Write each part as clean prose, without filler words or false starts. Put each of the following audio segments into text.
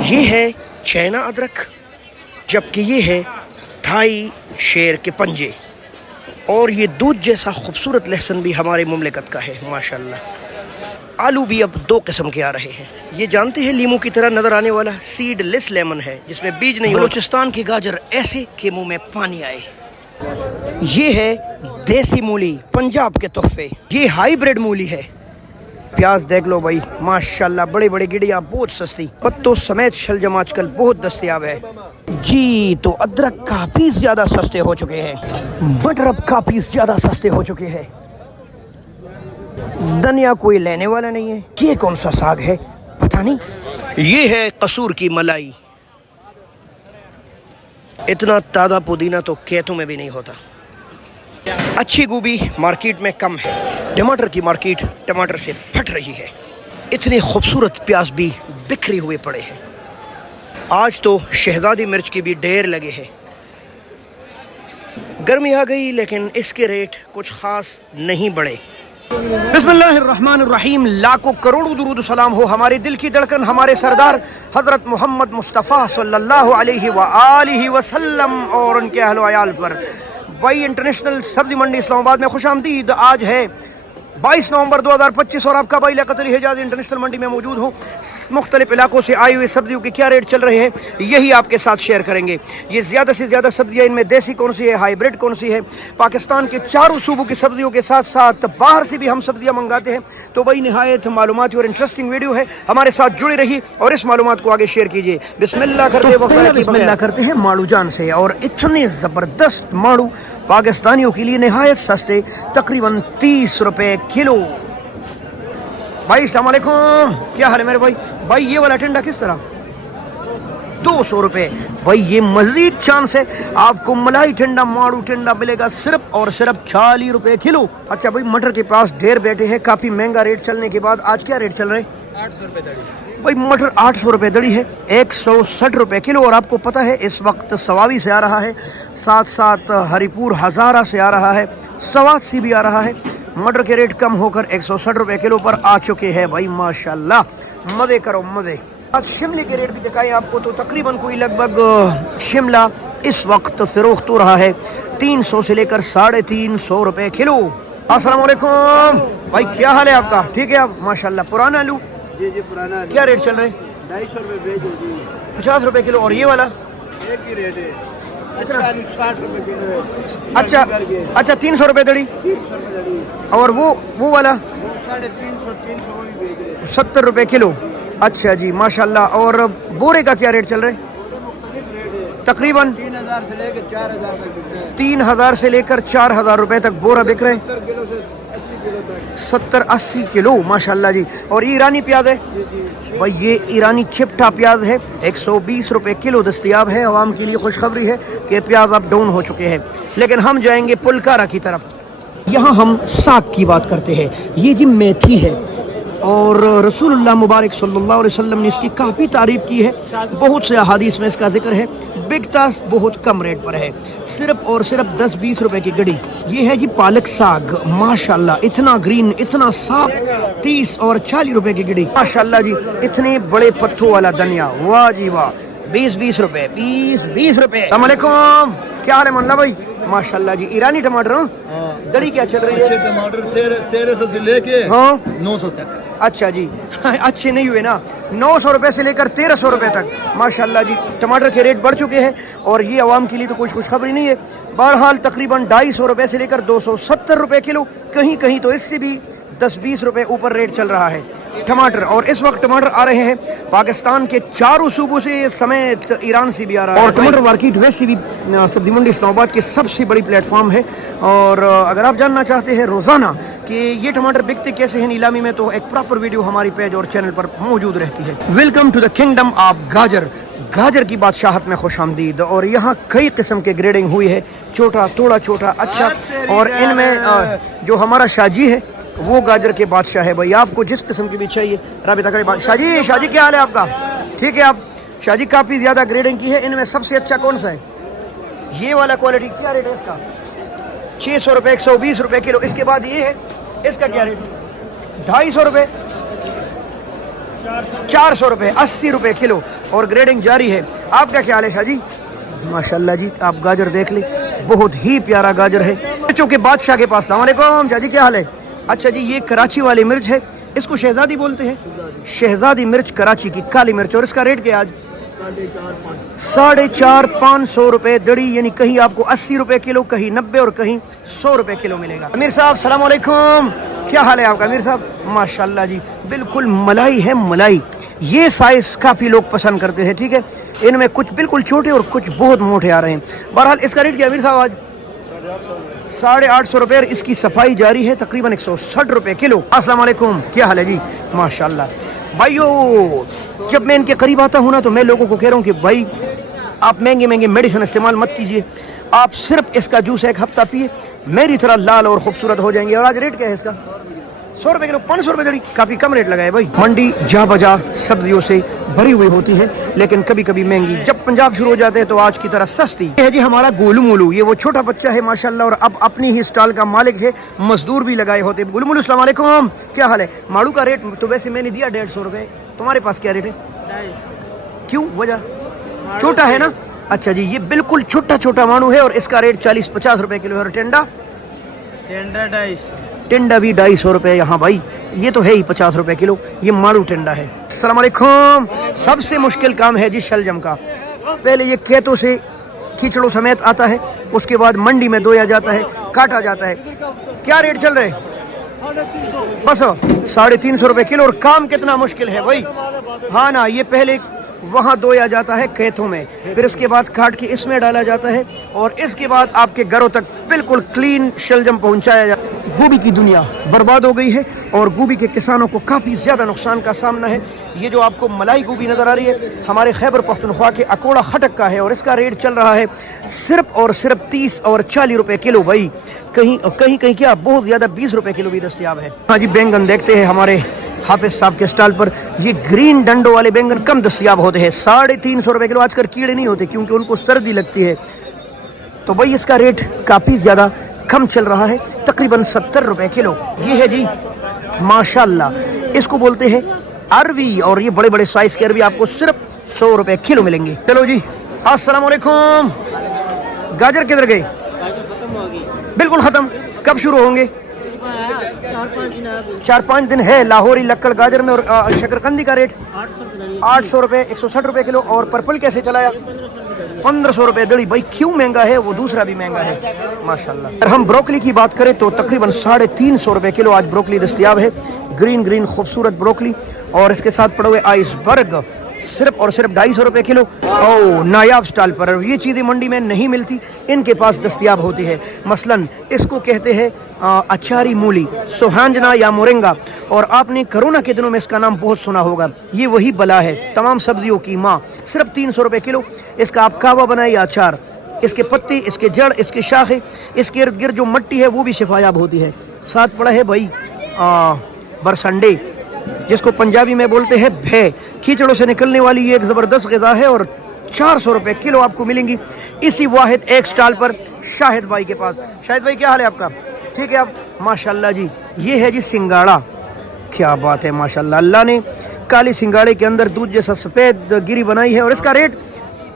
یہ ہے چائنا ادرک، جبکہ یہ ہے تھائی شیر کے پنجے، اور یہ دودھ جیسا خوبصورت لہسن بھی ہمارے مملکت کا ہے ماشاءاللہ۔ آلو بھی اب دو قسم کے آ رہے ہیں۔ یہ جانتے ہیں لیمو کی طرح نظر آنے والا سیڈ لیس لیمن ہے جس میں بیج نہیں ہوتا۔ بلوچستان کی گاجر ایسے کہ منہ میں پانی آئے۔ یہ ہے دیسی مولی، پنجاب کے تحفے۔ یہ ہائی بریڈ مولی ہے۔ پیاز دیکھ لو بھائی ماشاءاللہ، بڑے بڑے گڈیاں بہت سستی، پتوں سمیت شلجم آج کل بہت دستیاب ہے جی۔ تو ادرک کافی زیادہ سستے ہو چکے ہیں، مٹر اب کافی زیادہ سستے ہو چکے ہیں، دھنیا کوئی لینے والا نہیں ہے۔ یہ کون سا ساگ ہے پتہ نہیں۔ یہ ہے قصور کی ملائی، اتنا تازہ پودینہ تو کھیتوں میں بھی نہیں ہوتا۔ اچھی گوبھی مارکیٹ میں کم ہے، ٹماٹر کی مارکیٹ ٹماٹر سے پھٹ رہی ہے، اتنے خوبصورت پیاز بھی بکھرے ہوئے پڑے ہیں۔ آج تو شہزادی مرچ کی بھی ڈھیر لگے ہیں۔ گرمی آ گئی لیکن اس کے ریٹ کچھ خاص نہیں بڑھے۔ بسم اللہ الرحمن الرحیم، لاکھوں کروڑوں درود و سلام ہو ہمارے دل کی دھڑکن ہمارے سردار حضرت محمد مصطفیٰ صلی اللہ علیہ وآلہ وسلم اور ان کے اہل و عیال پر۔ بھائی انٹرنیشنل سبزی منڈی اسلام آباد میں خوش آمدید۔ آج ہے 22 نومبر 2025 اور آپ کا بھائی لیاقت علی حجازی انٹرنیشنل منڈی میں موجود ہوں۔ مختلف علاقوں سے آئی ہوئی سبزیوں کے کیا ریٹ چل رہے ہیں یہی آپ کے ساتھ شیئر کریں گے۔ یہ زیادہ سے زیادہ سبزیاں ان میں دیسی کون سی ہے، ہائی بریڈ کون سی ہے، پاکستان کے چاروں صوبوں کی سبزیوں کے ساتھ ساتھ باہر سے بھی ہم سبزیاں منگاتے ہیں۔ تو بھائی نہایت معلوماتی اور انٹرسٹنگ ویڈیو ہے، ہمارے ساتھ جڑے رہیے اور اس معلومات کو آگے شیئر کیجیے۔ بسم اللہ کرتے وقت بسم اللہ کرتے ہیں ماڑو جان سے، اور اتنے زبردست ماڑو پاکستانیوں کے لیے نہایت سستے، تقریباً 30 روپے کلو۔ بھائی السلام علیکم، کیا حال ہے میرے بھائی؟ بھائی یہ والا ٹنڈا کس طرح؟ 200 روپے۔ بھائی یہ مزید چانس ہے، آپ کو ملائی ٹنڈا ماڑو ٹنڈا ملے گا صرف اور صرف 40 روپے کلو۔ اچھا بھائی مٹر کے پاس ڈھیر بیٹھے ہیں، کافی مہنگا ریٹ چلنے کے بعد آج کیا ریٹ چل رہے ہیں؟ 800 روپے دڑی۔ بھائی مٹر 800 روپے دڑی ہے، 160 روپے کلو۔ اور آپ کو پتہ ہے اس وقت سواوی سے آ رہا ہے، ساتھ ساتھ ہری پور ہزارہ سے آ رہا ہے، سوات سے بھی آ رہا ہے۔ مٹر کے ریٹ کم ہو کر 160 روپے کلو پر آ چکے ہیں بھائی ماشاءاللہ۔ مزے کرو مزے۔ آج شملے کے ریٹ بھی دکھائیں آپ کو، تو تقریباً کوئی لگ بھگ شملہ اس وقت فروخت ہو رہا ہے 300 سے لے کر 350 روپے کلو۔ السلام علیکم بھائی، کیا حال ہے آپ کا؟ ٹھیک ہے آپ ماشاءاللہ۔ پرانا آلو جی پرانا کیا ریٹ چل رہے ہیں؟ 250 روپے بیچ ہو جی، 50 روپے کلو۔ اور یہ والا ایک ہی ریٹ ہے، اتنا 60 روپے کلو ہے۔ اچھا اچھا 300 روپے دڑی۔ 300 روپے دڑی، اور وہ والا 350 وہ بھی بیچ رہے ہیں۔ 70 روپے کلو۔ اچھا جی ماشاءاللہ۔ اور بورے کا کیا ریٹ چل رہا ہے؟ مختلف ریٹ ہے، تقریباً 3000 سے لے کے 4000 تک بکتا ہے۔ 3000 سے لے کر 4000 روپے تک بورا بک رہے ہیں، 70 کلو سے 80 کلو تک۔ 70-80 کلو ماشاءاللہ جی۔ اور ایرانی پیاز ہے جی جی بھائی، یہ ایرانی چھپٹا پیاز ہے، 120 روپے کلو دستیاب ہے۔ عوام کے لیے خوشخبری ہے کہ پیاز اب ڈاؤن ہو چکے ہیں، لیکن ہم جائیں گے پلکارا کی طرف۔ یہاں ہم ساگ کی بات کرتے ہیں، یہ جی میتھی ہے، اور رسول اللہ مبارک صلی اللہ علیہ وسلم نے اس کی کافی تعریف کی ہے، بہت سے احادیث میں اس کا ذکر ہے۔ بکتا بہت کم ریٹ پر ہے، صرف اور صرف 10-20 روپے کی گڑی۔ یہ ہے جی پالک ساگ ماشاءاللہ، اتنا گرین اتنا صاف، 30 اور 40 روپے کی گڑی ماشاءاللہ جی۔ اتنے بڑے پتھوں والا دھنیا، واہ جی واہ، 20-20 روپے، 20-20 روپے۔ السلام علیکم، کیا حال ہے ملا بھائی؟ ماشاءاللہ جی۔ ایرانی ٹماٹر دڑی کیا چل رہی ہے؟ اچھے ٹماٹر 1300 سے لے کے ہاں 900 تک۔ اچھا جی اچھے نہیں ہوئے نا، 900 روپے سے لے کر 1300 روپے تک ماشاءاللہ جی۔ ٹماٹر کے ریٹ بڑھ چکے ہیں اور یہ عوام کے لیے تو کچھ خوشخبری نہیں ہے۔ بہرحال تقریباً 250 روپے سے لے کر 270 روپے کلو، کہیں کہیں تو اس سے بھی 10-20 روپے اوپر ریٹ چل رہا ہے ٹماٹر۔ اور اس وقت ٹماٹر آ رہے ہیں پاکستان کے چاروں صوبوں سے سمیت ایران سے بھی آ رہا ہے۔ اور ٹماٹر مارکیٹ ویسے بھی سبزی منڈی اسلام آباد کے سب سے بڑی پلیٹ فارم ہے، اور اگر آپ جاننا چاہتے ہیں روزانہ کہ یہ ٹماٹر بکتے کیسے ہیں نیلامی میں، تو ایک پراپر ویڈیو ہماری پیج اور چینل پر موجود رہتی ہے۔ Welcome to the kingdom of گاجر، گاجر کی بادشاہت میں خوش آمدید۔ اور یہاں کئی قسم کے گریڈنگ ہوئی ہے، چھوٹا تھوڑا چھوٹا اچھا، اور ان میں جو ہمارا شاہ جی ہے وہ گاجر کے بادشاہ ہے بھائی۔ آپ کو جس قسم کی بھی چاہیے رابطہ کریں۔ شاہ جی کیا حال ہے آپ کا؟ ٹھیک ہے آپ؟ شاہ جی کافی زیادہ گریڈنگ کی ہے، ان میں سب سے اچھا کون سا ہے؟ یہ والا کوالٹی کیا ریٹ ہے اس کا؟ 600 روپے، 120 روپے کلو۔ اس کے بعد یہ ہے، اس کا کیا ریٹ؟ 250 روپے، 400 روپے، 80 روپے کلو۔ اور گریڈنگ جاری ہے. آپ کا خیال ہے شاہ جی؟ ماشاءاللہ جی آپ گاجر دیکھ لیں, بہت ہی پیارا گاجر ہے. مرچوں کے بادشاہ کے پاس. السلام علیکم شاہ جی, کیا حال ہے؟ اچھا جی, یہ کراچی والی مرچ ہے, اس کو شہزادی بولتے ہیں. شہزادی مرچ کراچی کی کالی مرچ, اور اس کا ریٹ کیا آج؟ 450-500 روپے دڑی, یعنی کہیں آپ کو 80 روپے کلو, کہیں 90 اور کہیں 100 روپے کلو ملے گا. امیر صاحب السلام علیکم, کیا حال ہے آپ کا امیر صاحب؟ ماشاءاللہ جی بالکل ملائی ہے ملائی. یہ سائز کافی لوگ پسند کرتے ہیں, ٹھیک ہے. ان میں کچھ بالکل چھوٹے اور کچھ بہت موٹے آ رہے ہیں. بہرحال اس کا ریٹ کیا امیر صاحب آج؟ 850 روپے. اس کی صفائی جاری ہے, تقریباً 160 روپے کلو. السلام علیکم, کیا حال ہے جی؟ ماشاءاللہ بھائیو, جب میں ان کے قریب آتا ہوں نا تو میں لوگوں کو کہہ رہا ہوں کہ بھائی آپ مہنگے مہنگے میڈیسن استعمال مت کیجیے, آپ صرف اس کا جوس ایک ہفتہ پیے, میری طرح لال اور خوبصورت ہو جائیں گے. اور آج ریٹ کیا ہے اس کا؟ 100 روپے کلو, 500 روپے دڑی, کافی کم ریٹ لگا ہے بھائی. منڈی جا بجا سبزیوں سے بھری ہوئی ہوتی ہے, لیکن کبھی کبھی مہنگی. جب پنجاب شروع ہو جاتے ہیں تو آج کی طرح سستی. یہ ہے جی ہمارا گولو مولو, یہ وہ چھوٹا بچہ ہے ماشاءاللہ, اور اب اپنی ہی اسٹال کا مالک ہے, مزدور بھی لگائے ہوتے. گولو مولو السلام علیکم, کیا حال ہے؟ ماڑو کا ریٹ تو ویسے میں نے دیا 150 روپے, تمہارے پاس کیا ریٹ ہے؟ 250. کیوں, وجہ؟ چھوٹا ہے نا. اچھا جی, یہ بالکل چھوٹا چھوٹا مانو ہے, اور اس کا ریٹ 40-50 روپے کلو ہے. اور ٹینڈا 250. ٹنڈا بھی 250 روپے. یہاں بھائی یہ تو ہے ہی 50 روپے کلو, یہ ماڑو ٹنڈا ہے. السلام علیکم. سب سے مشکل کام ہے جی شلجم کا. پہلے یہ کھیتوں سے کھیچڑوں سمیت آتا ہے, اس کے بعد منڈی میں دھویا جاتا ہے, کاٹا جاتا ہے. کیا ریٹ چل رہے؟ بس 350 روپے کلو. اور کام کتنا مشکل ہے بھائی, ہاں نا. یہ پہلے وہاں دھویا جاتا ہے کھیتوں میں, پھر اس کے بعد کاٹ کے اس میں ڈالا جاتا ہے, اور اس کے بعد آپ کے گھروں تک بالکل کلین شلجم پہنچایا جاتا ہے. گوبھی کی دنیا برباد ہو گئی ہے, اور گوبھی کے کسانوں کو کافی زیادہ نقصان کا سامنا ہے. یہ جو آپ کو ملائی گوبھی نظر آ رہی ہے, ہمارے خیبر پختونخوا کے اکوڑا خٹک کا ہے, اور اس کا ریٹ چل رہا ہے صرف اور صرف 30 اور 40 روپے کلو. بھائی کہیں کیا بہت زیادہ 20 روپے کلو بھی دستیاب ہے. ہاں جی, بینگن دیکھتے ہیں ہمارے حافظ صاحب کے اسٹال پر. یہ گرین ڈنڈوں والے بینگن کم دستیاب ہوتے ہیں, 350 روپے کلو. آج کل کیڑے نہیں ہوتے کیونکہ ان کو سردی لگتی ہے, تو بھائی اس کا ریٹ کافی زیادہ کم چل رہا ہے, تقریباً 70 روپے کلو. یہ ہے جی ماشاءاللہ, اس کو بولتے ہیں اروی, اور یہ بڑے بڑے سائز کے اروی آپ کو صرف 100 روپے کلو ملیں گے. چلو جی, السلام علیکم. گاجر کدھر گئے؟ بالکل ختم. کب شروع ہوں گے؟ 4-5 دن ہے. لاہوری لکڑ گاجر میں. اور شکرقندی کا ریٹ 800 روپے, 160 روپے کلو. اور پرپل کیسے چلایا؟ 1500 روپے دڑی. بھائی کیوں مہنگا ہے, وہ دوسرا بھی مہنگا ہے ماشاءاللہ. اگر ہم بروکلی کی بات کریں تو تقریباً 350 روپے کلو آج بروکلی دستیاب ہے. گرین خوبصورت بروکلی, اور اس کے ساتھ پڑے ہوئے آئس برگ صرف اور صرف 250 روپے کلو. او نایاب سٹال پر. یہ چیزیں منڈی میں نہیں ملتی, ان کے پاس دستیاب ہوتی ہے. مثلاً اس کو کہتے ہیں اچاری مولی, سوہانجنا یا مورنگا, اور آپ نے کرونا کے دنوں میں اس کا نام بہت سنا ہوگا. یہ وہی بلا ہے, تمام سبزیوں کی ماں, صرف 300 روپے کلو. اس کا آپ کعوہ بنائے یا اچار, اس کے پتے, اس کے جڑ, اس کے شاخیں, اس کے ارد گرد جو مٹی ہے وہ بھی شفایاب ہوتی ہے. ساتھ پڑا ہے بھائی برسنڈے, جس کو پنجابی میں بولتے ہیں بھے. کھیچڑوں سے نکلنے والی یہ ایک زبردست غذا ہے, اور 400 روپے کلو آپ کو ملیں گی اسی واحد ایک سٹال پر شاہد بھائی کے پاس. شاہد بھائی کیا حال ہے آپ کا؟ ٹھیک ہے آپ؟ ماشاءاللہ جی, یہ ہے جی سنگاڑا. کیا بات ہے ماشاءاللہ, اللہ نے کالی سنگاڑے کے اندر دودھ جیسا سفید گری بنائی ہے, اور اس کا ریٹ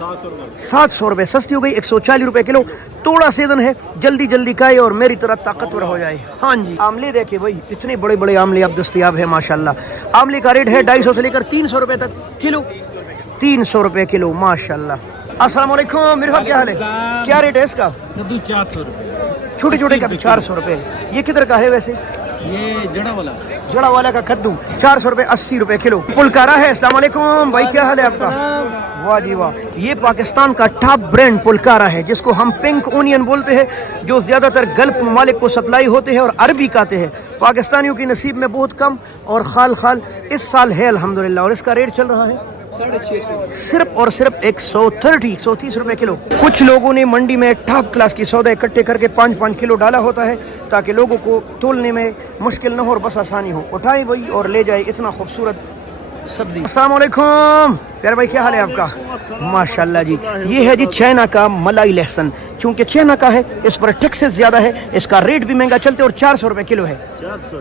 700 روپے. سستی ہو گئی, 140 روپے کلو. توڑا سیزن ہے, جلدی جلدی کھائے اور میری طرح طاقتور ہو جائے. ہاں جی, آملے دیکھیں بھائی, اتنے بڑے بڑے آملے اب دستیاب ہے ماشاءاللہ. آملے کا ریٹ ہے 250 سے لے کر 300 روپے تک کلو. 300 روپے کلو ماشاءاللہ. السلام علیکم میرے صاحب, کیا حال ہے؟ کیا ریٹ ہے اس کا؟ کدو 400 روپے. چھوٹے چھوٹے کا 400 روپے. یہ کدھر کا ہے ویسے؟ یہ جڑا والا کا کدو 400 روپے, 80 روپے کلو. پلکارا ہے. السلام علیکم بھائی, کیا حال ہے آپ کا؟ واہ جی واہ, یہ پاکستان کا ٹاپ برانڈ پلکارا ہے, جس کو ہم پنک اونین بولتے ہیں, جو زیادہ تر گلف ممالک کو سپلائی ہوتے ہیں اور عربی کھاتے ہیں. پاکستانیوں کی نصیب میں بہت کم اور خال اس سال ہے الحمدللہ. اور اس کا ریٹ چل رہا ہے صرف اور صرف 130 روپے کلو. کچھ لوگوں نے منڈی میں ٹاپ کلاس کی سودا اکٹھے کر کے 5-5 کلو ڈالا ہوتا ہے, تاکہ لوگوں کو تولنے میں مشکل نہ ہو اور بس آسانی ہو. اٹھائے بھائی اور لے جائے اتنا خوبصورت سبزی. السلام علیکم پیارے بھائی, کیا حال ہے آپ کا؟ ماشاءاللہ جی, یہ ہے جی چائنا کا ملائی لہسن. چونکہ چائنا کا ہے, اس پر ٹیکسز زیادہ ہے, اس کا ریٹ بھی مہنگا چلتے, اور 400 روپے کلو ہے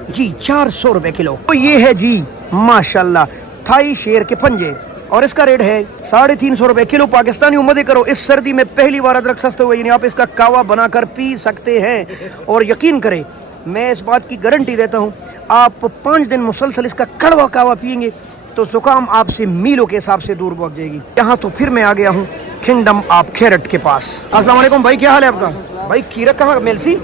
جی. 400 روپے کلو. تو یہ ہے جی ماشاءاللہ تھائی شیر کے پنجے, اور اس کا ریٹ ہے 350 روپے کلو. پاکستانی مدد کرو, اس سردی میں پہلی بار ادرک سستے ہوئے, یعنی آپ اس کا کہوا بنا کر پی سکتے ہیں. اور یقین کریں, میں اس بات کی گارنٹی دیتا ہوں, آپ 5 دن مسلسل اس کا کڑوا کہوا پیئیں گے تو زکام آپ سے میلوں کے حساب سے دور بھاگ جائے گی. یہاں تو پھر میں آ گیا ہوں کنگڈم آف کھیرٹ کے پاس. السلام علیکم بھائی, کیا حال ہے آپ کا؟ بھائی کھیرا کہاں ملسی؟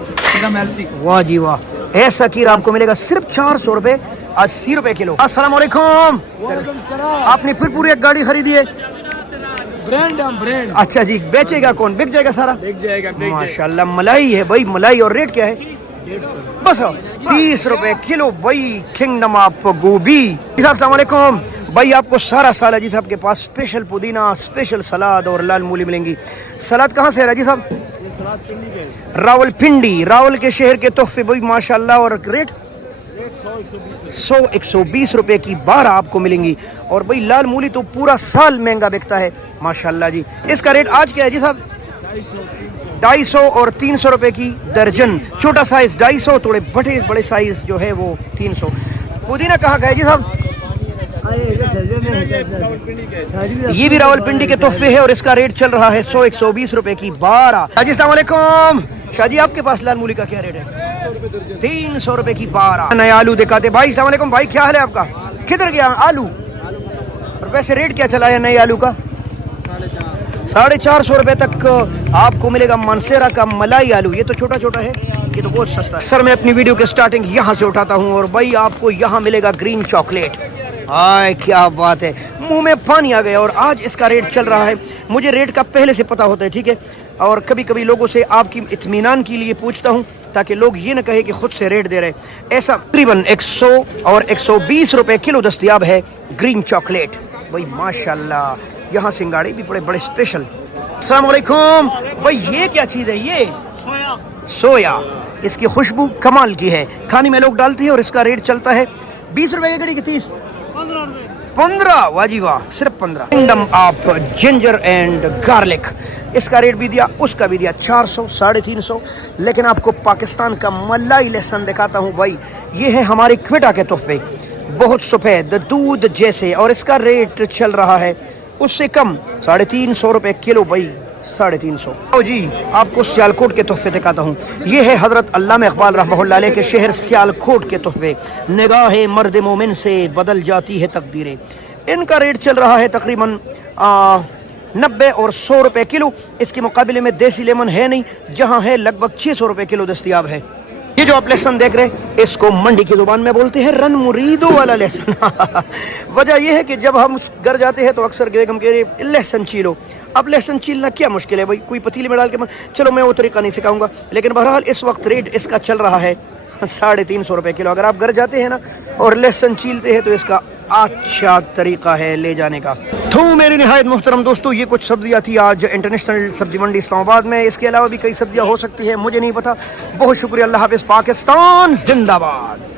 واہ جی واہ, ایسا کھیرا آپ کو ملے گا صرف 400 روپے 80 روپے کلو. السلام علیکم. آپ نے پھر پوری ایک گاڑی خریدی ہے؟ برانڈ اچھا جی, بیچے گا کون؟ بک جائے گا سارا؟ ماشاء اللہ. ملائی ہے بھائی, ملائی. اور ریٹ کیا ہے؟ بس 30 روپے کلو بھائی, کنگڈم آف گوبھی. جی صاحب السلام علیکم. بھائی آپ کو سارا سال جی صاحب کے پاس اسپیشل پودینہ, اسپیشل سلاد اور لال مولی ملیں گی. سلاد کہاں سے ہے جی صاحب؟ راول پنڈی, راول کے شہر کے تحفے بھائی ماشاء اللہ. اور ریٹ 100-120 روپے کی 12 آپ کو ملیں گی. اور بھائی لال مولی تو پورا سال مہنگا بکتا ہے ماشاء اللہ جی. اس کا ریٹ آج کیا ہے جی صاحب؟ 250 اور 300 روپے کی درجن. چھوٹا سائز 250, تھوڑے بڑے سائز جو ہے وہ 300. پودینہ کہاں کا ہے جی صاحب؟ یہ بھی راول پنڈی کے تحفے ہے, اور اس کا ریٹ چل رہا ہے 100-120 روپے کی 12. جی السلام علیکم. شاہ جی آپ کے پاس لال مولی کا کیا ریٹ ہے؟ 300 روپے کی 12. نئے آلو دکھاتے. بھائی السلام علیکم. بھائی کیا حال ہے آپ کا؟ کدھر گیا آلو؟ اور ویسے ریٹ کیا چلا ہے نئے آلو کا؟ 450 روپے تک آپ کو ملے گا منسیرا کا ملائی آلو. یہ تو چھوٹا چھوٹا ہے, یہ تو بہت سستا ہے. سر میں اپنی ویڈیو کے سٹارٹنگ یہاں سے اٹھاتا ہوں, اور بھائی آپ کو یہاں ملے گا گرین چاکلیٹ. آئے کیا بات ہے, منہ میں پانی آ گیا. اور آج اس کا ریٹ چل رہا ہے, مجھے ریٹ کا پہلے سے پتا ہوتا ہے, ٹھیک ہے. اور کبھی کبھی لوگوں سے آپ کی اطمینان کے لیے پوچھتا ہوں, تاکہ لوگ یہ نہ کہے کہ خود سے ریٹ دے رہے. ایسا تقریباً 100 اور 120 روپے کلو دستیاب ہے گرین چاکلیٹ بھائی ماشاء اللہ. یہاں سنگاڑے بھی بڑے اسپیشل. السلام علیکم. بھائی یہ کیا چیز ہے؟ یہ سویا. اس کی خوشبو کمال کی ہے, کھانے میں لوگ ڈالتے ہیں. اور اس کا ریٹ چلتا ہے 20 روپے کی گڑی کی 30 15. واہ جی واہ, صرف 15. Kingdom of ginger and garlic, اس کا ریٹ بھی دیا, اس کا بھی دیا 400 350. لیکن آپ کو پاکستان کا ملائی لہسن دکھاتا ہوں بھائی. یہ ہے ہمارے کوئٹہ کے تحفے, بہت سفید دودھ جیسے. اور اس کا ریٹ چل رہا ہے اس سے کم 350 روپے کلو بھائی, 350. جی آپ کو سیالکوٹ کے تحفے دکھاتا ہوں. یہ ہے حضرت علامہ اقبال رحمہ اللہ علیہ کے شہر سیالکوٹ کے تحفے. نگاہ مرد مومن سے بدل جاتی ہے تقدیریں. ان کا ریٹ چل رہا ہے تقریباً 90 اور 100 روپے کلو. اس کے مقابلے میں دیسی لیمن ہے نہیں, جہاں ہے لگ بھگ 600 روپے کلو دستیاب ہے. یہ جو آپ لہسن دیکھ رہے ہیں, اس کو منڈی کی زبان میں بولتے ہیں رن مریدوں والا لہسن. وجہ یہ ہے کہ جب ہم گھر جاتے ہیں تو اکثر بیگم کہہ رہے لہسن چھیلو. اب لہسن چھیلنا کیا مشکل ہے بھائی, کوئی پتیلے میں ڈال کے چلو میں وہ طریقہ نہیں سکھاؤں گا. لیکن بہرحال اس وقت ریٹ اس کا چل رہا ہے 350 روپے کلو. اگر آپ گھر جاتے ہیں نا اور لہسن چھیلتے ہیں تو اس کا اچھا طریقہ ہے لے جانے کا. تو میرے نہایت محترم دوستو, یہ کچھ سبزیاں تھی آج انٹرنیشنل سبزی منڈی اسلام آباد میں. اس کے علاوہ بھی کئی سبزیاں ہو سکتی ہیں, مجھے نہیں پتا. بہت شکریہ. اللہ حافظ. پاکستان زندہ باد.